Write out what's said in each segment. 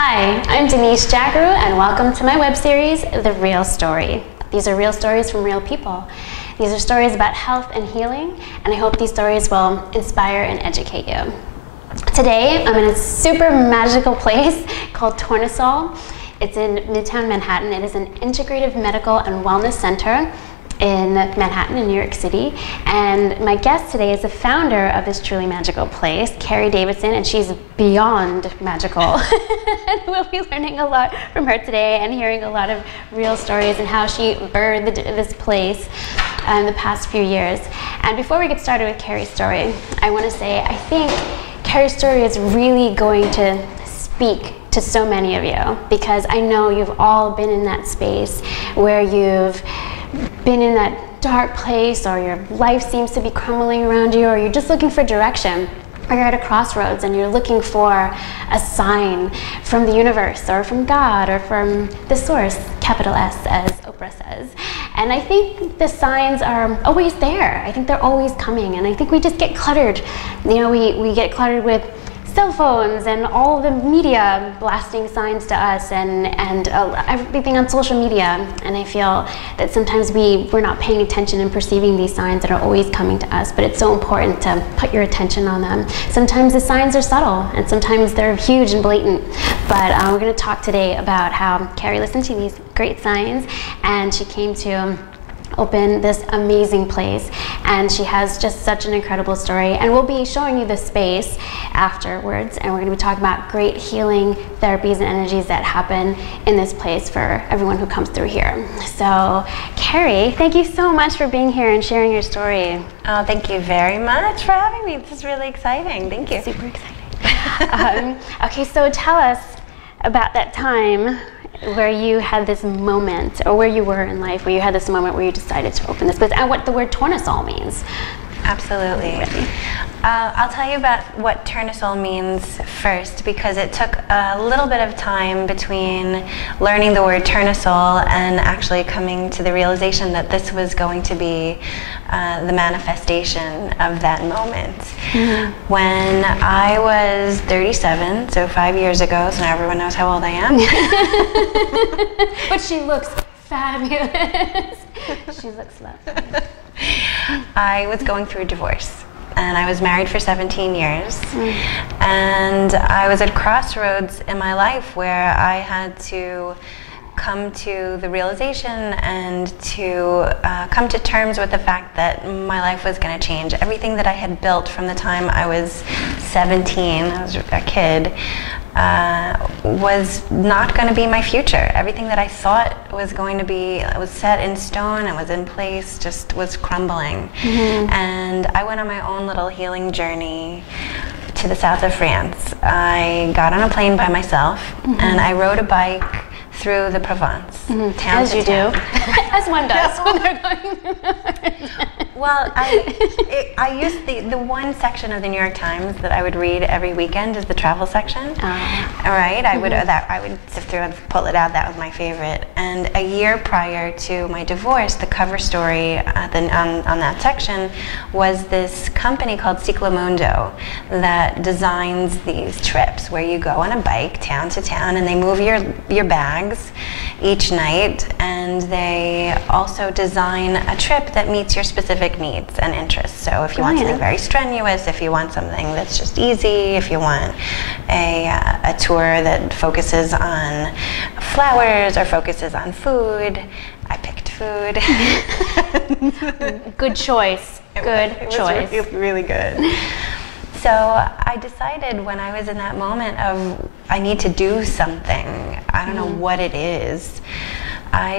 Hi, I'm Denise Jagroo, and welcome to my web series, The Real Story. These are real stories from real people. These are stories about health and healing, and I hope these stories will inspire and educate you. Today, I'm in a super magical place called Tournesol. It's in Midtown Manhattan. It is an integrative medical and wellness center in Manhattan, in New York City. And my guest today is the founder of this truly magical place, Carrie, and she's beyond magical. And we'll be learning a lot from her today and hearing a lot of real stories and how she birthed this place in the past few years. And before we get started with Carrie's story, I want to say I think Carrie's story is really going to speak to so many of you, because I know you've all been in that space where you've been in that dark place, or your life seems to be crumbling around you, or you're just looking for direction, or you're at a crossroads and you're looking for a sign from the universe or from God or from the source, capital S, as Oprah says. And I think the signs are always there. I think they're always coming, and I think we just get cluttered. You know, we get cluttered with cell phones and all the media blasting signs to us, and everything on social media. And I feel that sometimes we're not paying attention and perceiving these signs that are always coming to us, but it's so important to put your attention on them. Sometimes the signs are subtle, and sometimes they're huge and blatant. But we're going to talk today about how Carrie listened to these great signs, and she came to open this amazing place, and she has just such an incredible story. And we'll be showing you the space afterwards, and we're going to be talking about great healing therapies and energies that happen in this place for everyone who comes through here. So Carrie, thank you so much for being here and sharing your story. Oh, thank you very much for having me. This is really exciting. Thank you. Super exciting. Okay, so tell us about that time where you had this moment, or where you were in life, where you had this moment where you decided to open this place, and what the word Tournesol means. Absolutely. I'll tell you about what Turnisoul means first, because it took a little bit of time between learning the word Turnisoul and actually coming to the realization that this was going to be the manifestation of that moment. Mm-hmm. When I was 37, so 5 years ago, so now everyone knows how old I am. But she looks fabulous. She looks lovely. I was going through a divorce, and I was married for 17 years. And I was at crossroads in my life where I had to come to the realization and to come to terms with the fact that my life was going to change. Everything that I had built from the time I was 17, I was a kid, was not going to be my future. Everything that I thought was going to be, was set in stone and was in place, just was crumbling. Mm-hmm. And I went on my own little healing journey to the south of France. I got on a plane by myself, mm-hmm. and I rode a bike through the Provence. Mm-hmm. Town as to you town. do. As one does when they're going. Well, I used the one section of the New York Times that I would read every weekend is the travel section. All right, I would sift through and pull it out. That was my favorite. And a year prior to my divorce, the cover story on that section was this company called Ciclomundo that designs these trips where you go on a bike town to town, and they move your bags each night, and they also design a trip that meets your specific needs and interests. So if you want something very strenuous, if you want something that's just easy, if you want a tour that focuses on flowers or focuses on food, I picked food. Good choice. Good choice. It was really good. So I decided when I was in that moment of I need to do something, I don't know what it is, I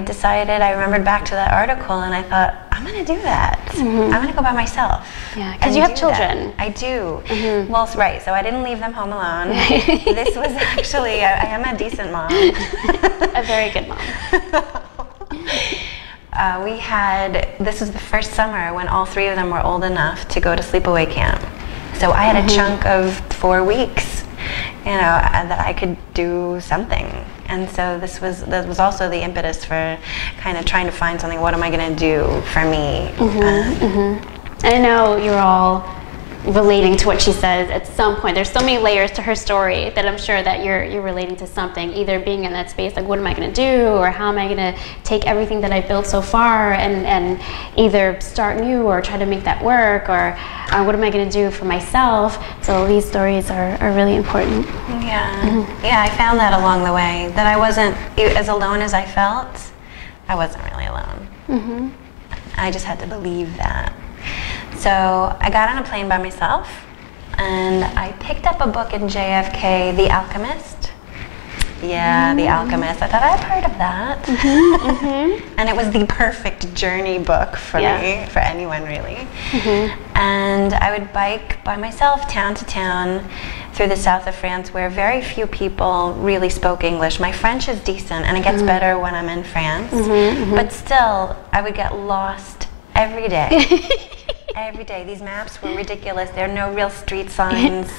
remembered back to that article, and I thought, I'm going to do that. Mm-hmm. I'm going to go by myself. Yeah, because you have children. That. I do. Mm-hmm. Well, right, so I didn't leave them home alone. This was actually, I am a decent mom. A very good mom. This was the first summer when all three of them were old enough to go to sleepaway camp. So I had a chunk of 4 weeks, that I could do something. And so that was also the impetus for kind of trying to find something. What am I going to do for me? And I know you're all relating to what she says at some point. There's so many layers to her story that I'm sure that you're relating to something, either being in that space, like what am I going to do, or how am I going to take everything that I've built so far and either start new or try to make that work, or what am I going to do for myself. So these stories are really important. Yeah, yeah, I found that along the way, that I wasn't, as alone as I felt, I wasn't really alone. I just had to believe that. So I got on a plane by myself, and I picked up a book in JFK, The Alchemist. Yeah, The Alchemist. I thought I'd heard of that. And it was the perfect journey book for me, for anyone really. And I would bike by myself town to town through the south of France, where very few people really spoke English. My French is decent, and it gets better when I'm in France. But still, I would get lost every day. Every day. These maps were ridiculous. There are no real street signs.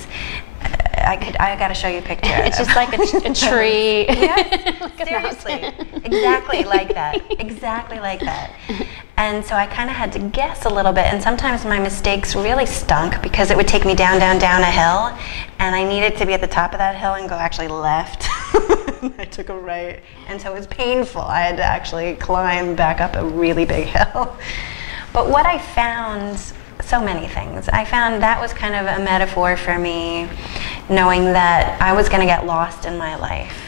I got to show you a picture. It's just like a tree. Yeah, seriously. Exactly like that. Exactly like that. And so I kind of had to guess a little bit, and sometimes my mistakes really stunk because it would take me down, down, down a hill, and I needed to be at the top of that hill and go actually left. I took a right, and so it was painful. I had to actually climb back up a really big hill. But what I found, so many things. I found that was kind of a metaphor for me, knowing that I was going to get lost in my life.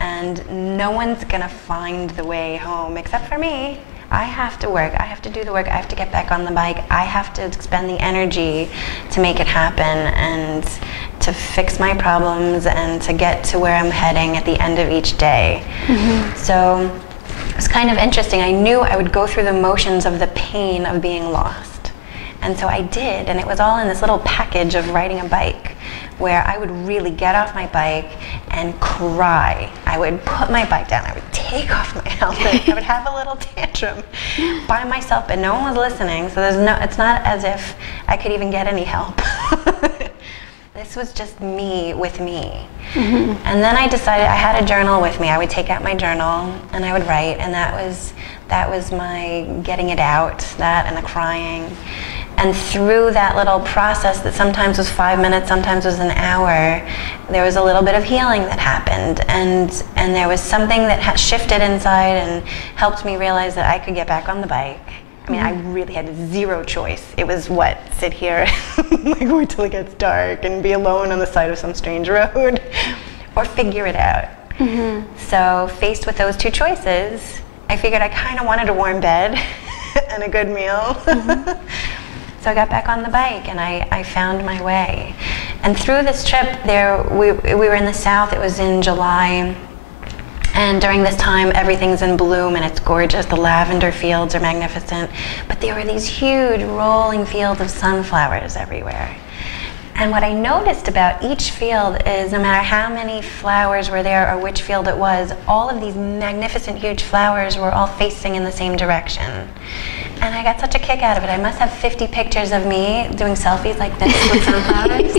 And no one's going to find the way home except for me. I have to work. I have to do the work. I have to get back on the bike. I have to expend the energy to make it happen and to fix my problems and to get to where I'm heading at the end of each day. So it was kind of interesting. I knew I would go through the motions of the pain of being lost. And so I did, and it was all in this little package of riding a bike, where I would really get off my bike and cry. I would put my bike down, I would take off my helmet, I would have a little tantrum by myself, but no one was listening, so it's not as if I could even get any help. This was just me with me. And then I decided, I had a journal with me. I would take out my journal and I would write, and that was my getting it out, that and the crying. And through that little process that sometimes was 5 minutes, sometimes was an hour, there was a little bit of healing that happened, and there was something that had shifted inside and helped me realize that I could get back on the bike. I mean, I really had zero choice. It was sit here, like wait till it gets dark and be alone on the side of some strange road, or figure it out. So faced with those two choices, I figured I kind of wanted a warm bed and a good meal. So I got back on the bike and I found my way. And through this trip, we were in the south. It was in July. And during this time, everything's in bloom and it's gorgeous. The lavender fields are magnificent. But there were these huge rolling fields of sunflowers everywhere. And what I noticed about each field is no matter how many flowers were there or which field it was, all of these magnificent huge flowers were all facing in the same direction. And I got such a kick out of it. I must have 50 pictures of me doing selfies like this with sunflowers.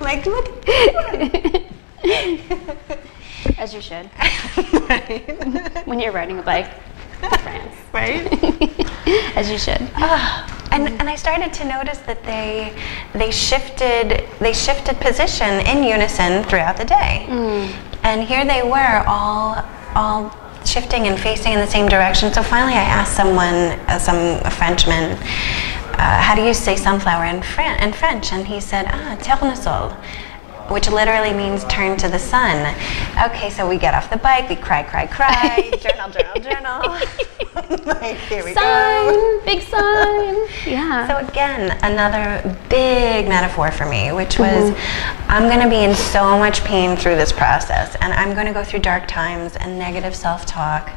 Like, look. As you should. Right. When you're riding a bike to France. Right? As you should. And I started to notice that they shifted position in unison throughout the day. And here they were all shifting and facing in the same direction. So finally I asked someone, a Frenchman, how do you say sunflower in French? And he said, Tournesol, which literally means turn to the sun. Okay, so we get off the bike, we cry, journal. Like, here we go. Big sign. Yeah. So again, another big metaphor for me, which was, I'm gonna be in so much pain through this process, and I'm gonna go through dark times and negative self-talk,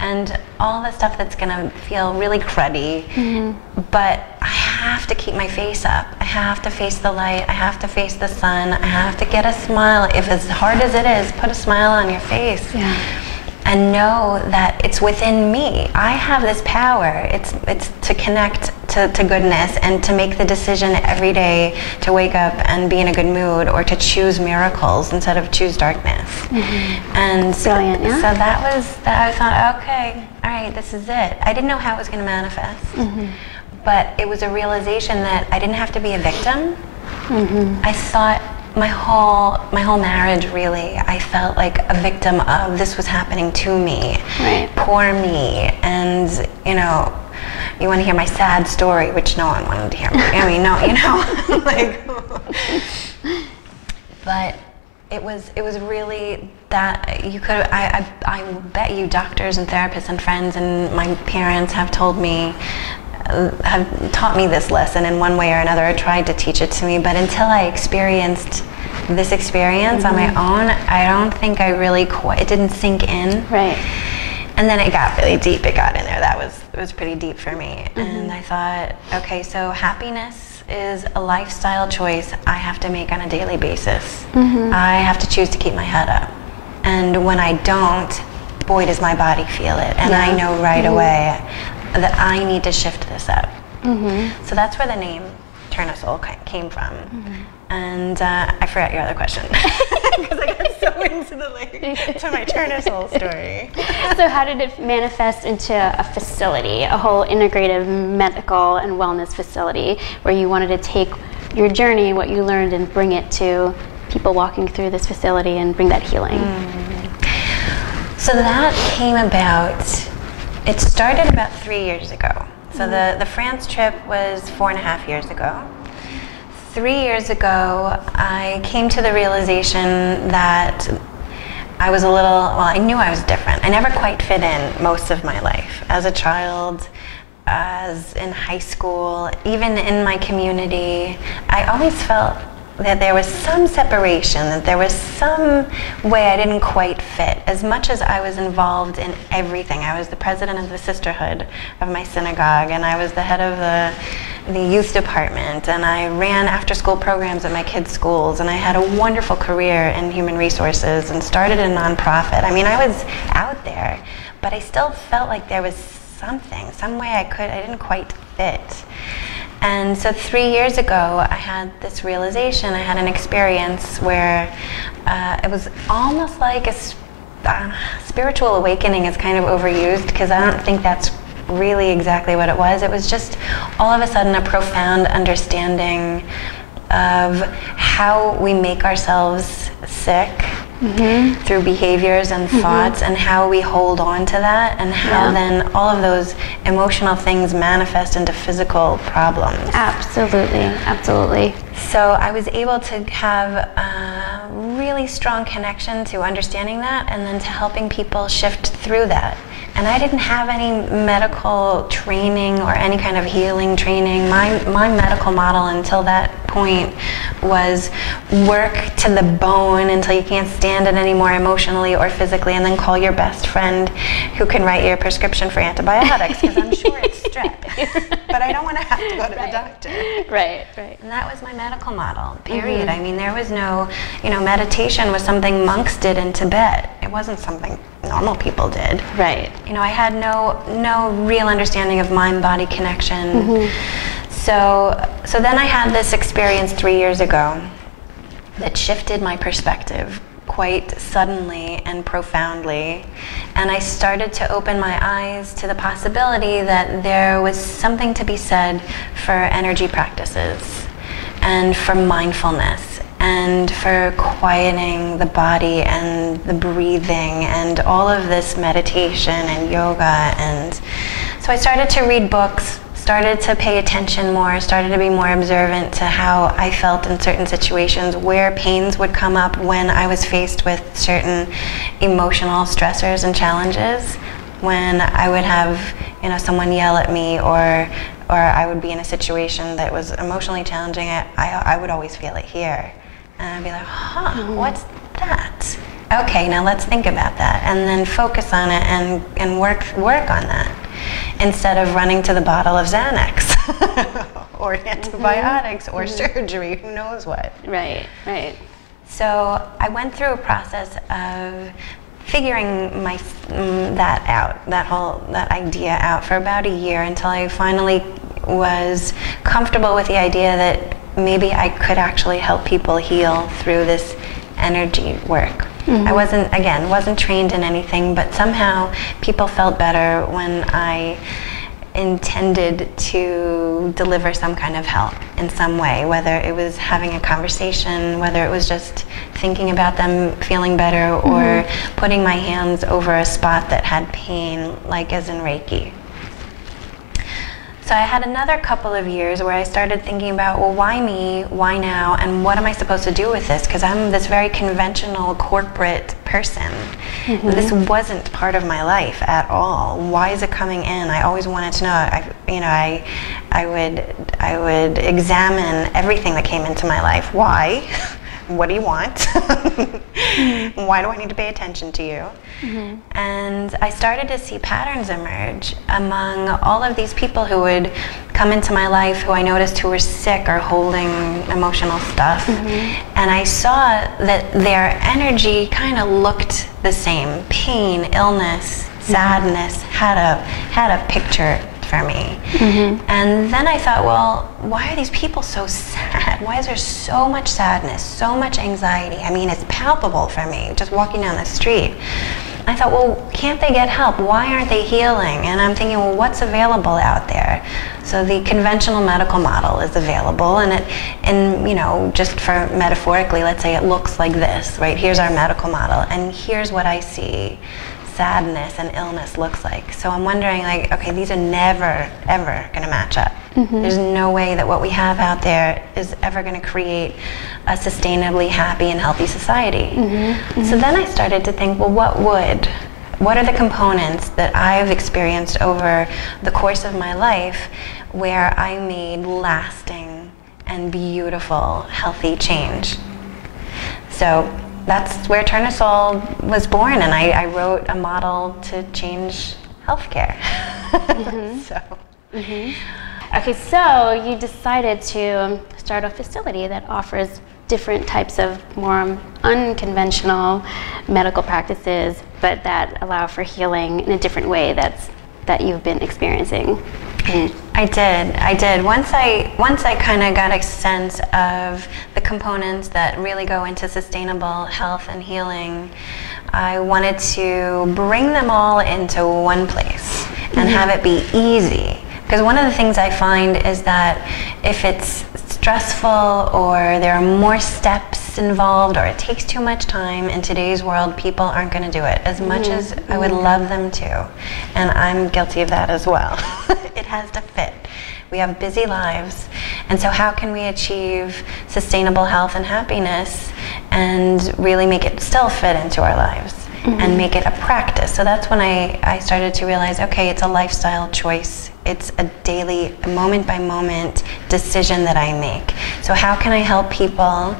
and all the stuff that's gonna feel really cruddy, but I have to keep my face up. I have to face the light. I have to face the sun. I have to get a smile. If as hard as it is, put a smile on your face. Yeah. And know that it's within me. I have this power. It's to connect to goodness and to make the decision every day to wake up and be in a good mood, or to choose miracles instead of choose darkness. And brilliant, yeah? So that I thought, okay, all right, this is it. I didn't know how it was going to manifest. but it was a realization that I didn't have to be a victim. I thought my whole marriage, really, I felt like a victim of this was happening to me, poor me, and you want to hear my sad story, which no one wanted to hear. I mean, no, like, but it was really that you could. I bet you doctors and therapists and friends and my parents have told me. Have taught me this lesson in one way or another, or tried to teach it to me, but until I experienced this experience on my own, I don't think I really it didn't sink in. Right. And then it got really deep. It got in there. It was pretty deep for me. And I thought, okay, so happiness is a lifestyle choice I have to make on a daily basis. I have to choose to keep my head up. And when I don't, boy, does my body feel it. And I know right away that I need to shift this up. So that's where the name Turnisoul came from. And I forgot your other question because I got so into to my Tournesol story. So how did it manifest into a facility, a whole integrative medical and wellness facility, where you wanted to take your journey, what you learned, and bring it to people walking through this facility and bring that healing? So that came about. It started about 3 years ago. So the France trip was 4.5 years ago. 3 years ago, I came to the realization that I was I knew I was different. I never quite fit in most of my life. As a child, as in high school, even in my community, I always felt that there was some separation, that there was some way I didn't quite fit. As much as I was involved in everything. I was the president of the sisterhood of my synagogue, and I was the head of the youth department, and I ran after-school programs at my kids' schools, and I had a wonderful career in human resources and started a nonprofit. I mean, I was out there, but I still felt like there was some way I didn't quite fit. And so 3 years ago, I had this realization, I had an experience where it was almost like a spiritual awakening is kind of overused, because I don't think that's really exactly what it was. It was just all of a sudden a profound understanding of how we make ourselves sick through behaviors and thoughts, and how we hold on to that, and how then all of those emotional things manifest into physical problems. Absolutely, absolutely. So I was able to have a really strong connection to understanding that, and then to helping people shift through that. And I didn't have any medical training or any kind of healing training. My medical model until that point was work to the bone until you can't stand it anymore emotionally or physically, and then call your best friend who can write your prescription for antibiotics, because I'm sure it's strep. But I don't want to have to go to the doctor. Right. And that was my medical model, period. I mean, there was no, meditation was something monks did in Tibet. It wasn't something normal people did. Right. I had no real understanding of mind-body connection. So then I had this experience 3 years ago that shifted my perspective quite suddenly and profoundly, and I started to open my eyes to the possibility that there was something to be said for energy practices and for mindfulness and for quieting the body and the breathing and all of this meditation and yoga. And so I started to read books, started to pay attention more, started to be more observant to how I felt in certain situations, where pains would come up when I was faced with certain emotional stressors and challenges, when I would have someone yell at me, or I would be in a situation that was emotionally challenging. I would always feel it here. And I'd be like, what's that? Okay, now let's think about that, and then focus on it and work on that, instead of running to the bottle of Xanax or antibiotics or surgery, who knows what. Right. So I went through a process of figuring that idea out for about a year, until I finally was comfortable with the idea that maybe I could actually help people heal through this energy work. I wasn't trained in anything, but somehow people felt better when I intended to to deliver some kind of help in some way, whether it was having a conversation, whether it was just thinking about them feeling better, or putting my hands over a spot that had pain, like as in Reiki. So I had another couple of years where I started thinking about, well, why me, why now, and what am I supposed to do with this? Because I'm this very conventional corporate person. This wasn't part of my life at all. Why is it coming in? I always wanted to know. I would examine everything that came into my life. Why? What do you want? Why do I need to pay attention to you? And I started to see patterns emerge among all of these people who would come into my life who I noticed who were sick or holding emotional stuff. And I saw that their energy kind of looked the same. Pain, illness, sadness had a picture for me. And then I thought, well, why are these people so sad? Why is there so much sadness, so much anxiety? I mean, it's palpable for me just walking down the street. I thought, well, can't they get help? Why aren't they healing? And I'm thinking, well, what's available out there? So the conventional medical model is available, and you know, just for metaphorically, let's say it looks like this, right? Here's our medical model, and here's what I see sadness and illness looks like. So I'm wondering, like, okay, these are never, ever going to match up. There's no way that what we have out there is ever going to create a sustainably happy and healthy society. So then I started to think, well, what are the components that I've experienced over the course of my life where I made lasting and beautiful, healthy change? So that's where Turnisoul was born, and I wrote a model to change healthcare. Okay, so you decided to start a facility that offers different types of more unconventional medical practices, but that allow for healing in a different way that you've been experiencing. I did. Once I kind of got a sense of the components that really go into sustainable health and healing, I wanted to bring them all into one place and have it be easy. Because one of the things I find is that if it's stressful or there are more steps involved or it takes too much time in today's world, people aren't going to do it as much as I would love them to. And I'm guilty of that as well. It has to fit. We have busy lives, and so how can we achieve sustainable health and happiness and really make it still fit into our lives and make it a practice? So that's when I started to realize, okay, it's a lifestyle choice. It's a daily, moment-by-moment decision that I make. So how can I help people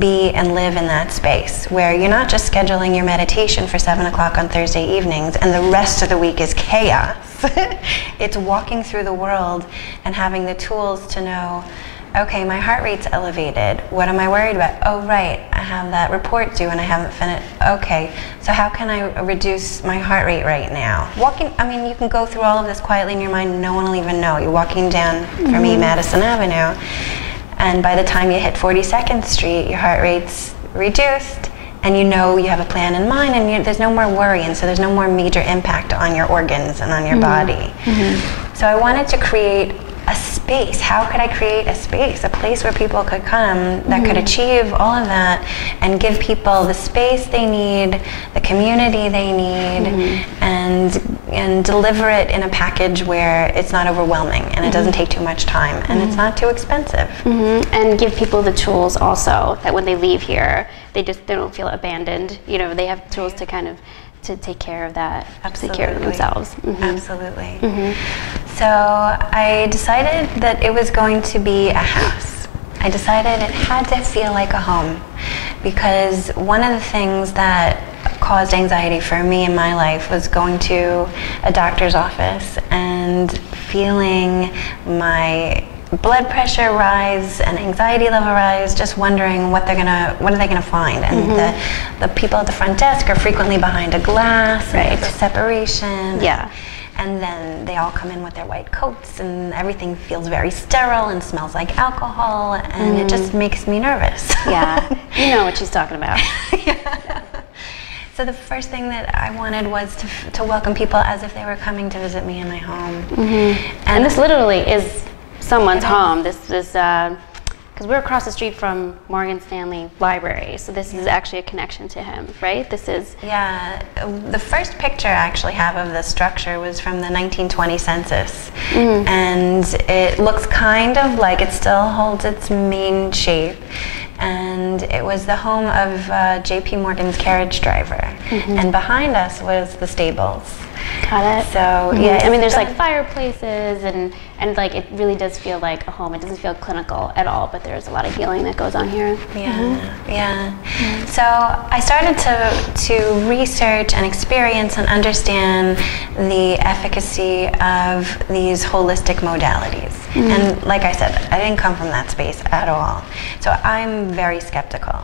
be and live in that space where you're not just scheduling your meditation for 7 o'clock on Thursday evenings and the rest of the week is chaos. It's walking through the world and having the tools to know, okay, my heart rate's elevated. What am I worried about? Oh, right, I have that report due and I haven't finished. Okay, so how can I reduce my heart rate right now? I mean, you can go through all of this quietly in your mind. No one will even know. You're walking down, for me, Madison Avenue, and by the time you hit 42nd Street, your heart rate's reduced, and you know you have a plan in mind, and there's no more worry, and so there's no more major impact on your organs and on your body. So I wanted to create a space. How could I create a space, a place where people could come that could achieve all of that and give people the space they need, the community they need, and deliver it in a package where it's not overwhelming and it doesn't take too much time and it's not too expensive. And give people the tools also that when they leave here, they don't feel abandoned. You know, they have tools to kind of to take care of that, take care of themselves. Absolutely. So I decided that it was going to be a house. I decided it had to feel like a home, because one of the things that caused anxiety for me in my life was going to a doctor's office and feeling my blood pressure rise and anxiety level rise, just wondering what are they gonna find. And the people at the front desk are frequently behind a glass, and there's a separation. And then they all come in with their white coats and everything feels very sterile and smells like alcohol, and it just makes me nervous. You know what she's talking about. So the first thing that I wanted was to welcome people as if they were coming to visit me in my home. And this literally is someone's home. This is because we're across the street from Morgan Stanley Library, so this is actually a connection to him, right? This is... Yeah, the first picture I actually have of the structure was from the 1920 census, and it looks kind of like it still holds its main shape, and it was the home of J.P. Morgan's carriage driver, and behind us was the stables. Got it. So yeah, I mean, there's like fireplaces and like it really does feel like a home. It doesn't feel clinical at all, but there's a lot of healing that goes on here. Yeah. So I started to research and experience and understand the efficacy of these holistic modalities. And like I said, I didn't come from that space at all. So I'm very skeptical.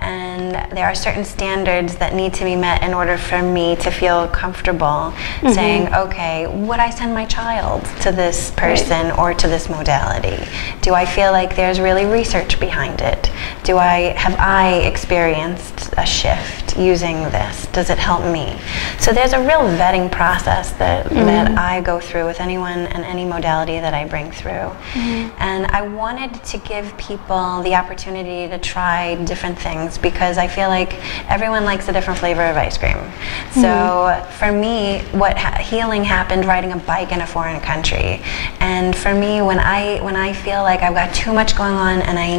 And there are certain standards that need to be met in order for me to feel comfortable saying, okay, would I send my child to this person or to this modality? Do I feel like there's really research behind it? Have I experienced a shift using this? Does it help me? So there's a real vetting process that I go through with anyone and any modality that I bring through. And I wanted to give people the opportunity to try different things, because I feel like everyone likes a different flavor of ice cream. So for me, healing happened riding a bike in a foreign country. And for me, when I feel like I've got too much going on and I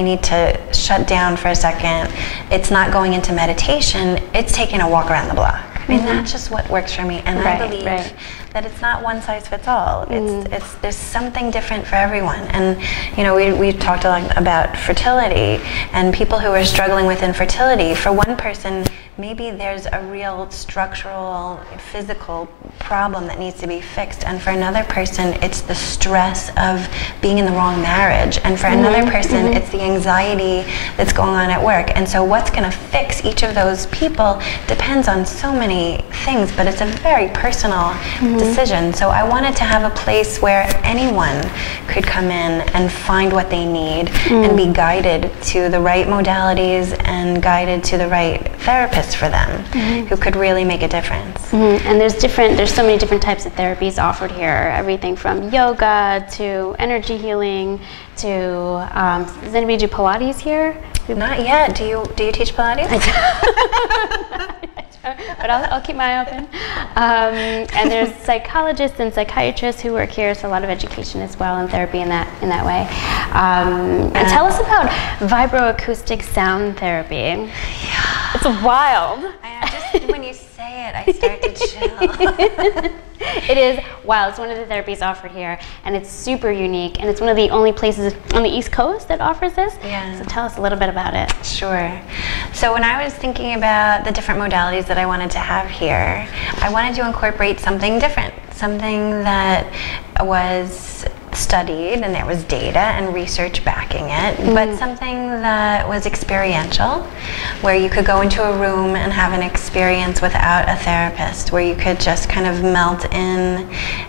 need to shut down for a second, it's not going into meditation, it's taking a walk around the block. I mean, that's just what works for me. And I believe that it's not one size fits all. There's something different for everyone. And you know, we talked a lot about fertility and people who are struggling with infertility. For one person, maybe there's a real structural, physical problem that needs to be fixed. And for another person, it's the stress of being in the wrong marriage. And for another person, it's the anxiety that's going on at work. And so what's going to fix each of those people depends on so many things, but it's a very personal decision. So I wanted to have a place where anyone could come in and find what they need and be guided to the right modalities and guided to the right therapists for them who could really make a difference. And there's so many different types of therapies offered here. Everything from yoga to energy healing to does anybody do Pilates here? Not yet. Do you teach Pilates? But I'll keep my eye open. And there's psychologists and psychiatrists who work here, so a lot of education as well and therapy in that way. And tell us about vibroacoustic sound therapy. Yeah. It's wild. I know, just when you say it, I start to chill. It is wild. It's one of the therapies offered here, and it's super unique, and it's one of the only places on the East Coast that offers this. Yeah. So tell us a little bit about it. Sure. So when I was thinking about the different modalities that I wanted to have here, I wanted to incorporate something different, something that was studied and there was data and research backing it, but something that was experiential, where you could go into a room and have an experience without a therapist, where you could just kind of melt in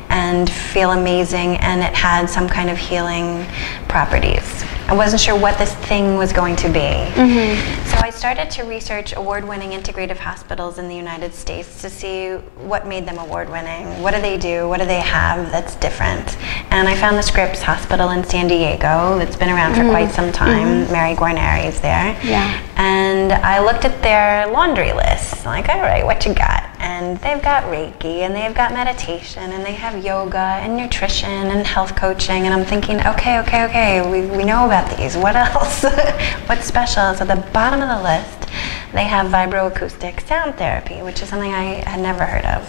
and feel amazing, and it had some kind of healing properties. I wasn't sure what this thing was going to be. So I started to research award-winning integrative hospitals in the United States to see what made them award-winning. What do they do? What do they have that's different? And I found the Scripps Hospital in San Diego that's been around for quite some time. Mary Guarneri is there. Yeah. And I looked at their laundry list, like, all right, what you got? And they've got Reiki, and they've got meditation, and they have yoga and nutrition and health coaching. And I'm thinking, okay, we know about these. What else? What's special? So at the bottom of the list, they have vibroacoustic sound therapy, which is something I had never heard of.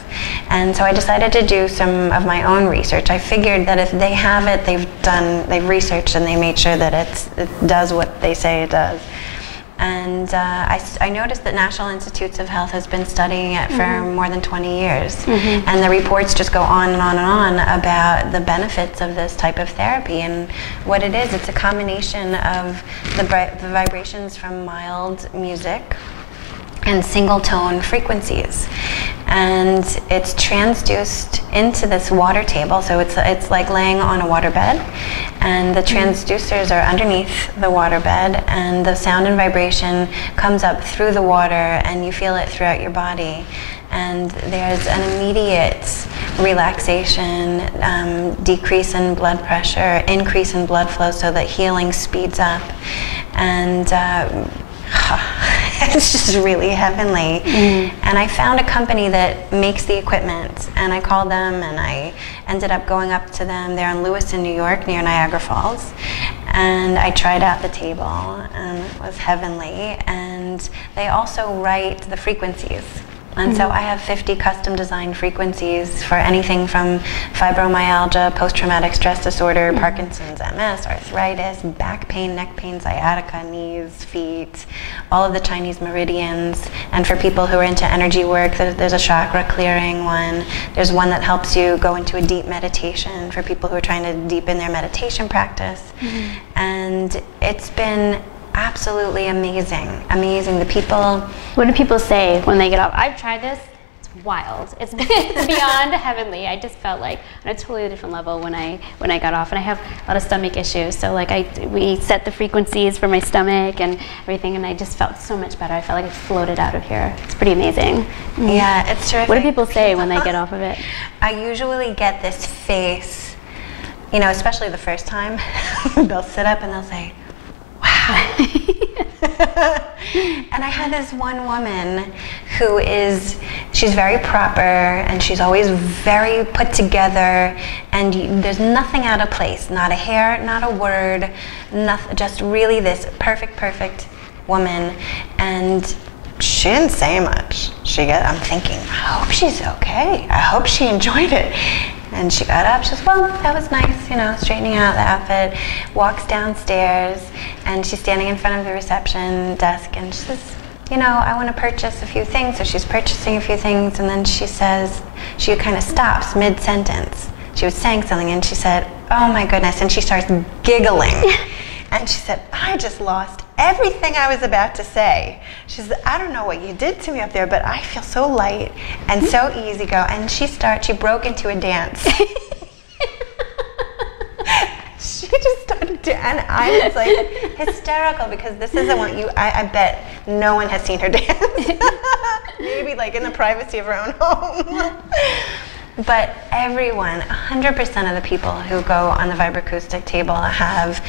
And so I decided to do some of my own research. I figured that if they have it, they've researched and they made sure that it does what they say it does. And I noticed that National Institutes of Health has been studying it for more than 20 years. And the reports just go on and on and on about the benefits of this type of therapy. And what it is, it's a combination of the vibrations from mild music and single tone frequencies. And it's transduced into this water table, so it's like laying on a water bed, and the transducers are underneath the water bed, and the sound and vibration comes up through the water, and you feel it throughout your body. And there's an immediate relaxation, decrease in blood pressure, increase in blood flow so that healing speeds up. And it's just really heavenly. And I found a company that makes the equipment, and I called them, and I ended up going up to them. They're in Lewiston, New York, near Niagara Falls. And I tried out the table, and it was heavenly. And they also write the frequencies. And so I have 50 custom designed frequencies for anything from fibromyalgia, post-traumatic stress disorder, Parkinson's, MS, arthritis, back pain, neck pain, sciatica, knees, feet, all of the Chinese meridians. And for people who are into energy work, there's a chakra clearing one. There's one that helps you go into a deep meditation for people who are trying to deepen their meditation practice. And it's been absolutely amazing. The people. What do people say when they get off? I've tried this. It's wild. It's beyond heavenly. I just felt like on a totally different level when I got off, and I have a lot of stomach issues. So like we set the frequencies for my stomach and everything, and I just felt so much better. I felt like I floated out of here. It's pretty amazing. Yeah, it's terrific. What do people say when they get off of it? I usually get this face, especially the first time. They'll sit up and they'll say, wow. And I had this one woman who she's very proper, and she's always very put together, and there's nothing out of place, not a hair, not a word, nothing, just really this perfect woman. And she didn't say much. I'm thinking, I hope she's okay. I hope she enjoyed it. And she got up, she says, well, that was nice, straightening out the outfit, walks downstairs, and she's standing in front of the reception desk, and she says, I want to purchase a few things. So she's purchasing a few things, and then she says, she kind of stops mid-sentence. She was saying something, and she said, oh my goodness, and she starts giggling. And she said, I just lost everything I was about to say. She said, I don't know what you did to me up there, but I feel so light and so easy go. And she broke into a dance. She just started to, and I was like hysterical, because this isn't what I bet no one has seen her dance. Maybe like in the privacy of her own home. But everyone, 100% of the people who go on the vibroacoustic table have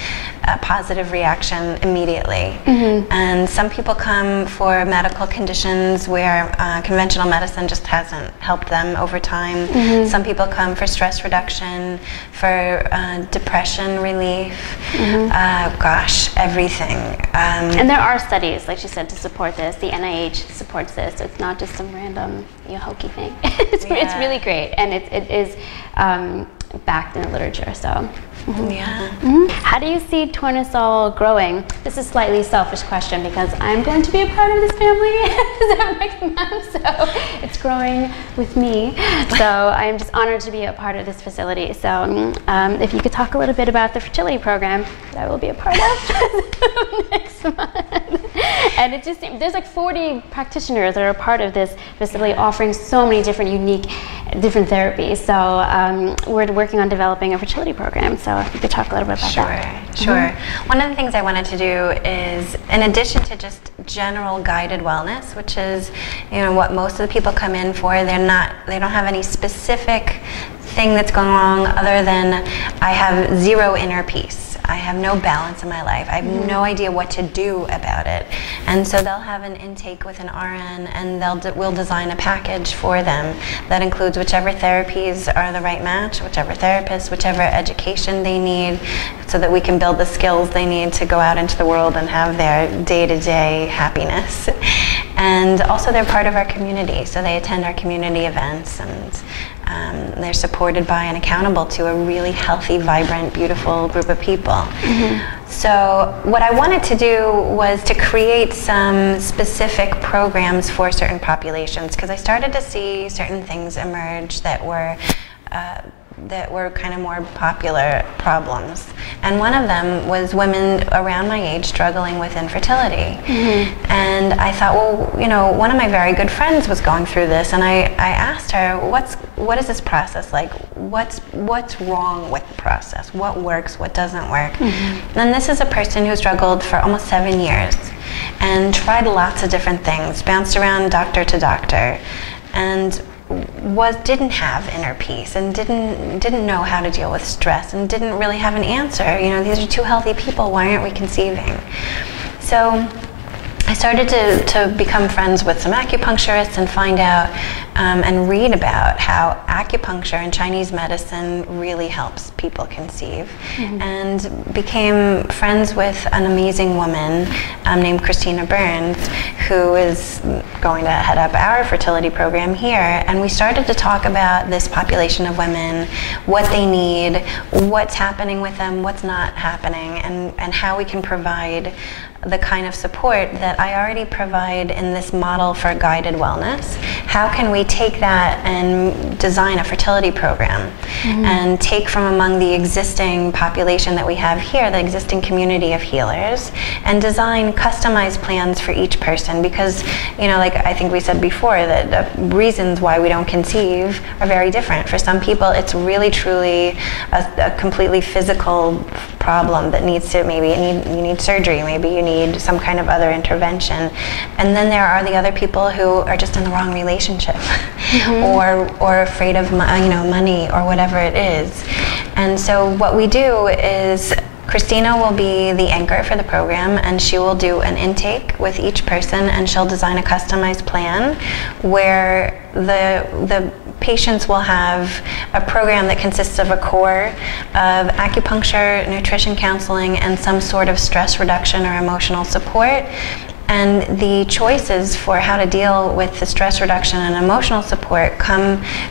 a positive reaction immediately. And some people come for medical conditions where conventional medicine just hasn't helped them over time. Some people come for stress reduction, for depression relief, everything. And there are studies, like she said, to support this. The NIH supports this. So it's not just some random hokey thing. It's really great, and it is backed in the literature. So, How do you see Tournesol growing? This is a slightly selfish question, because I'm going to be a part of this family as a next month, so it's growing with me. So I'm just honored to be a part of this facility. So if you could talk a little bit about the fertility program that I will be a part of next month. And it just there's like 40 practitioners that are a part of this facility, offering so many different different therapies. So we're working on developing a fertility program. So if you could talk a little bit about that. Sure. One of the things I wanted to do is, in addition to just general guided wellness, which is what most of the people come in for, they don't have any specific thing that's going wrong other than I have zero inner peace. I have no balance in my life. I have no idea what to do about it. And so they'll have an intake with an RN, and we'll design a package for them that includes whichever therapies are the right match, whichever therapist, whichever education they need, so that we can build the skills they need to go out into the world and have their day-to-day happiness. And also they're part of our community, so they attend our community events, and they're supported by and accountable to a really healthy, vibrant, beautiful group of people. So what I wanted to do was to create some specific programs for certain populations, because I started to see certain things emerge that were kind of more popular problems. And one of them was women around my age struggling with infertility. And I thought, well, one of my very good friends was going through this, and I asked her, what is this process like? What's wrong with the process? What works, what doesn't work? And this is a person who struggled for almost 7 years and tried lots of different things, bounced around doctor to doctor. And didn't have inner peace and didn't know how to deal with stress and didn't really have an answer. You know, these are two healthy people. Why aren't we conceiving? So I started to become friends with some acupuncturists and find out and read about how acupuncture and Chinese medicine really helps people conceive, and became friends with an amazing woman named Christina Burns, who is going to head up our fertility program here. And we started to talk about this population of women, what they need, what's happening with them, what's not happening, and how we can provide the kind of support that I already provide in this model for guided wellness. How can we take that and design a fertility program and take from among the existing population that we have here, the existing community of healers, and design customized plans for each person? Because, you know, like I think we said before, that the reasons why we don't conceive are very different. For some people, it's really truly a completely physical problem that needs to, maybe you need surgery, maybe you need some kind of other intervention. And then there are the other people who are just in the wrong relationship or afraid of money or whatever it is. And so what we do is Christina will be the anchor for the program, and she will do an intake with each person, and she'll design a customized plan where the patients will have a program that consists of a core of acupuncture, nutrition counseling, and some sort of stress reduction or emotional support. And the choices for how to deal with the stress reduction and emotional support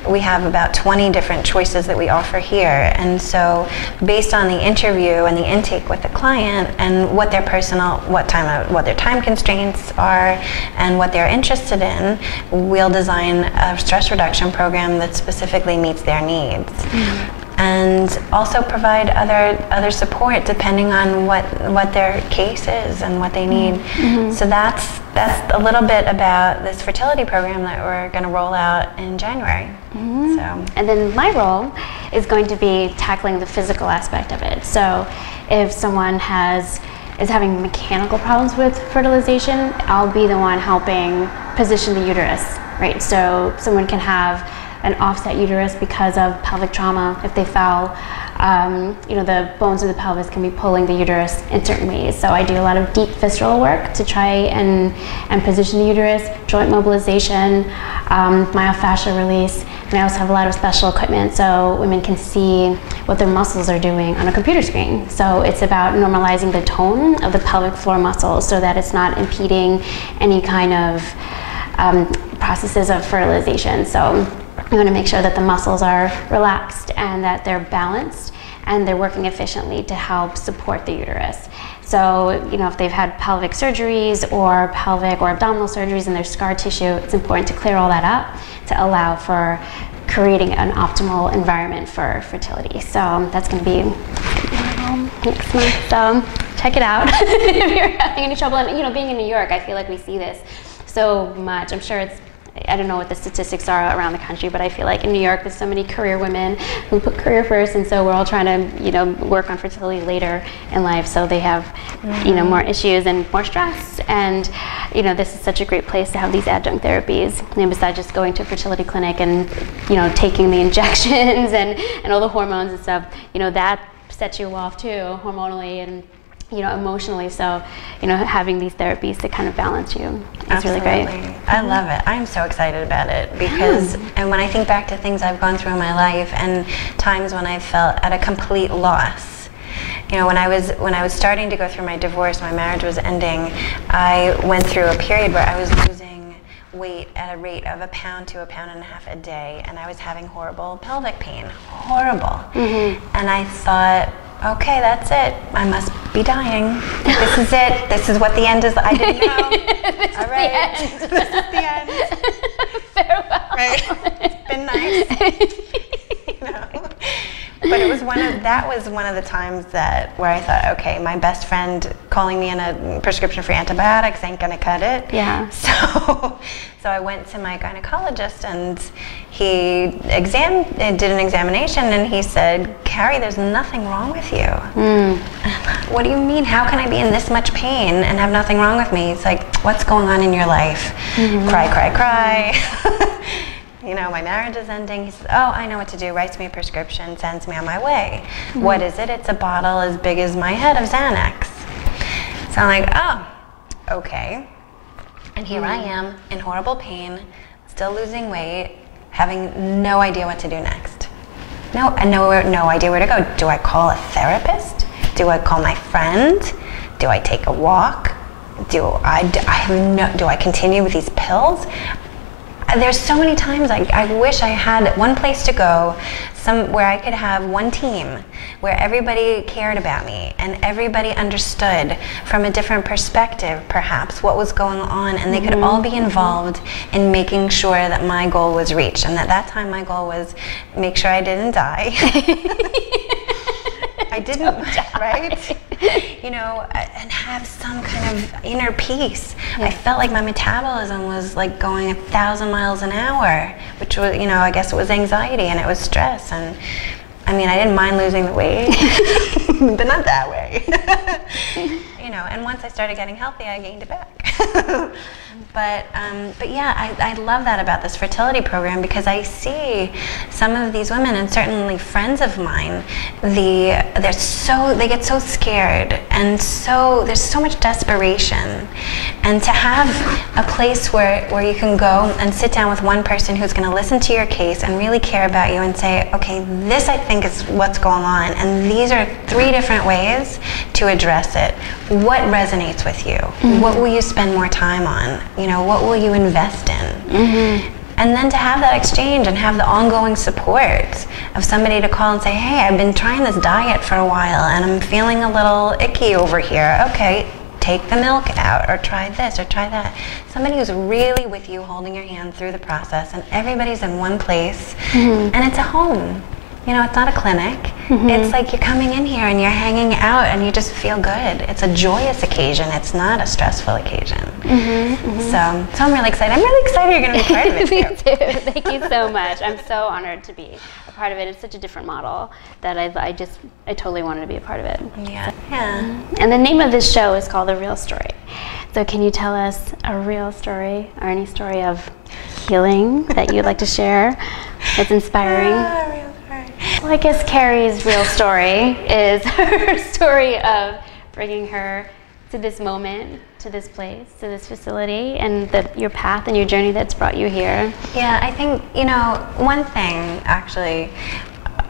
we have about 20 different choices that we offer here. And so based on the interview and the intake with the client and what their time constraints are and what they're interested in, we'll design a stress reduction program that specifically meets their needs. And also provide other support depending on what their case is and what they need. So that's a little bit about this fertility program that we're going to roll out in January. So. And then my role is going to be tackling the physical aspect of it. So if someone is having mechanical problems with fertilization, I'll be the one helping position the uterus, right? So someone can have an offset uterus because of pelvic trauma. If they fell, the bones of the pelvis can be pulling the uterus in certain ways. So I do a lot of deep visceral work to try and position the uterus, joint mobilization, myofascial release, and I also have a lot of special equipment so women can see what their muscles are doing on a computer screen. So it's about normalizing the tone of the pelvic floor muscles so that it's not impeding any kind of processes of fertilization. So we want to make sure that the muscles are relaxed and that they're balanced and they're working efficiently to help support the uterus. So, if they've had pelvic surgeries or pelvic or abdominal surgeries and there's scar tissue, it's important to clear all that up to allow for creating an optimal environment for fertility. So that's going to be next month. So check it out if you're having any trouble. And, being in New York, I feel like we see this so much. I'm sure I don't know what the statistics are around the country, but I feel like in New York there's so many career women who put career first, and so we're all trying to work on fertility later in life, so they have more issues and more stress. And this is such a great place to have these adjunct therapies, and besides just going to a fertility clinic and taking the injections and all the hormones and stuff, that sets you off too hormonally and emotionally. So, having these therapies to kind of balance you is really great. I love it. I'm so excited about it because, and when I think back to things I've gone through in my life and times when I felt at a complete loss, when I was starting to go through my divorce, my marriage was ending, I went through a period where I was losing weight at a rate of 1 pound to 1.5 pounds a day, and I was having horrible pelvic pain, horrible. And I thought, okay, that's it. I must be dying. This is it. This is what the end is. I didn't know. All right. This is the end. Farewell. Right. It's been nice. But it was that was one of the times where I thought, okay, my best friend calling me in a prescription for antibiotics ain't gonna cut it. Yeah. So I went to my gynecologist, and he did an examination, and he said, Carrie, there's nothing wrong with you. What do you mean? How can I be in this much pain and have nothing wrong with me? He's like, what's going on in your life? Cry, cry, cry. you know, my marriage is ending. He says, oh, I know what to do. Writes me a prescription, sends me on my way. What is it? It's a bottle as big as my head of Xanax. So I'm like, oh, okay. And here I am in horrible pain, still losing weight, having no idea what to do next. No idea where to go. Do I call a therapist? Do I call my friend? Do I take a walk? Do I continue with these pills? There's so many times I wish I had one place to go, where I could have one team, where everybody cared about me and everybody understood from a different perspective, perhaps, what was going on, and they could all be involved in making sure that my goal was reached. And at that time, my goal was make sure I didn't die. I didn't, right? You know, and have some kind of inner peace. I felt like my metabolism was like going 1,000 miles an hour, which was, you know, I guess it was anxiety and it was stress. And I mean, I didn't mind losing the weight, but not that way. You know, and once I started getting healthy, I gained it back. But yeah, I love that about this fertility program, because I see some of these women, and certainly friends of mine, they get so scared, and there's so much desperation, and to have a place where you can go and sit down with one person who's going to listen to your case and really care about you and say, okay, this I think is what's going on, and these are 3 different ways to address it. What resonates with you? What will you spend more time on? You know, what will you invest in? And then to have that exchange and have the ongoing support of somebody to call and say, hey, I've been trying this diet for a while and I'm feeling a little icky over here. Okay, take the milk out, or try this or try that. Somebody who's really with you, holding your hand through the process, and everybody's in one place, and it's a home. You know, it's not a clinic. It's like you're coming in here and you're hanging out and you just feel good. It's a joyous occasion. It's not a stressful occasion. So I'm really excited. I'm really excited you're going to be part of it. Me too. Thank you so much. I'm so honored to be a part of it. It's such a different model that I totally wanted to be a part of it. Yeah. And the name of this show is called The Real Story. So can you tell us a real story, or any story of healing that you'd like to share that's inspiring? Well, I guess Carrie's real story is her story of bringing her to this moment, to this place, to this facility, and your path and your journey that's brought you here. Yeah, I think, you know, one thing, actually,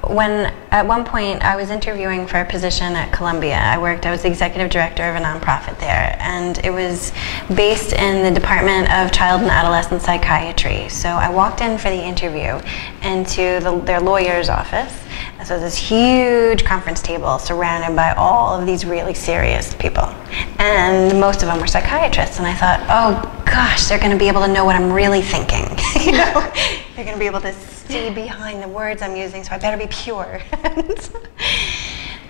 when at one point I was interviewing for a position at Columbia, I was the executive director of a nonprofit there, and it was based in the Department of Child and Adolescent Psychiatry. So I walked in for the interview into their lawyer's office. And so this huge conference table surrounded by all of these really serious people, and most of them were psychiatrists. And I thought, oh gosh, they're going to be able to know what I'm really thinking. You know, they're going to be able to see behind the words I'm using, so I better be pure.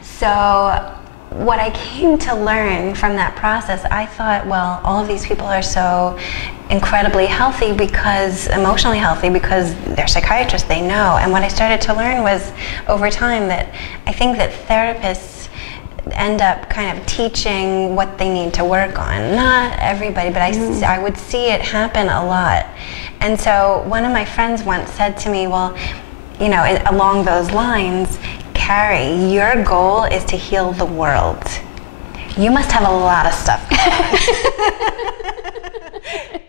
So what I came to learn from that process, I thought, well, all of these people are so incredibly healthy, emotionally healthy, because they're psychiatrists, they know. And what I started to learn was, over time, that I think that therapists end up kind of teaching what they need to work on. Not everybody, but I would see it happen a lot. And so one of my friends once said to me, well, you know, along those lines, Carrie, your goal is to heal the world. You must have a lot of stuff going on.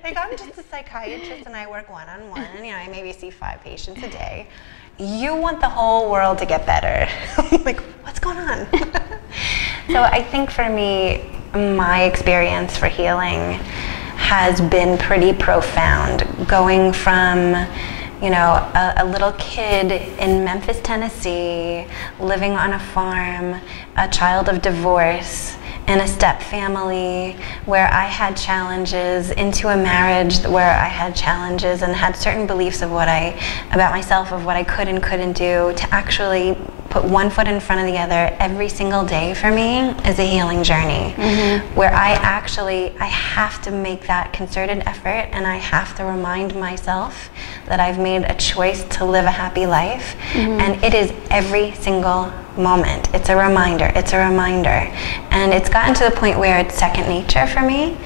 Like, I'm just a psychiatrist and I work one-on-one, and, you know, I maybe see 5 patients a day. You want the whole world to get better. Like, what's going on? So I think for me, my experience for healing has been pretty profound. Going from, you know, a little kid in Memphis, Tennessee, living on a farm, a child of divorce, in a step family where I had challenges, into a marriage where I had challenges and had certain beliefs about myself, of what I could and couldn't do, to actually put one foot in front of the other every single day for me is a healing journey, where I have to make that concerted effort, and I have to remind myself that I've made a choice to live a happy life, and it is every single moment. It's a reminder, and it's gotten to the point where it's second nature for me,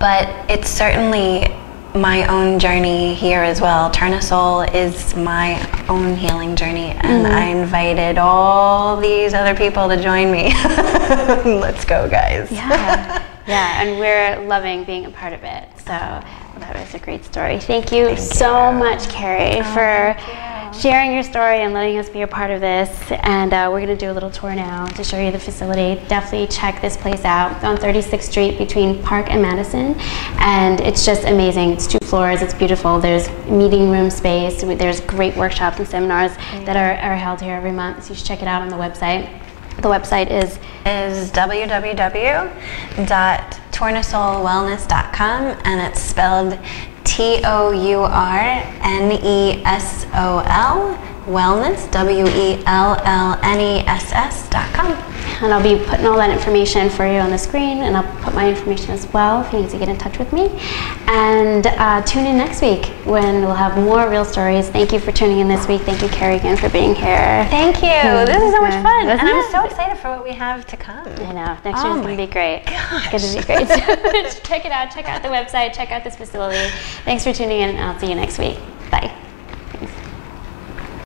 but it's certainly my own journey here as well. Turnisoul is my own healing journey, and I invited all these other people to join me. Let's go, guys. Yeah, yeah, and we're loving being a part of it. So that was a great story. Thank you so much, Carrie, for sharing your story and letting us be a part of this. And we're going to do a little tour now to show you the facility. Definitely check this place out. It's on 36th Street between Park and Madison. And it's just amazing. It's 2 floors. It's beautiful. There's meeting room space. There's great workshops and seminars that are held here every month. So you should check it out on the website. The website is www.tournesolwellness.com, and it's spelled TOURNESOL, wellness, WELLNESS.com. And I'll be putting all that information for you on the screen, and I'll put my information as well if you need to get in touch with me. And tune in next week when we'll have more real stories. Thank you for tuning in this week. Thank you, Carrie, again for being here. Thank you. This is so much fun. And I'm so excited for what we have to come. I know. Next year's going to be great. Gosh. It's going to be great. So check it out. Check out the website. Check out this facility. Thanks for tuning in, and I'll see you next week.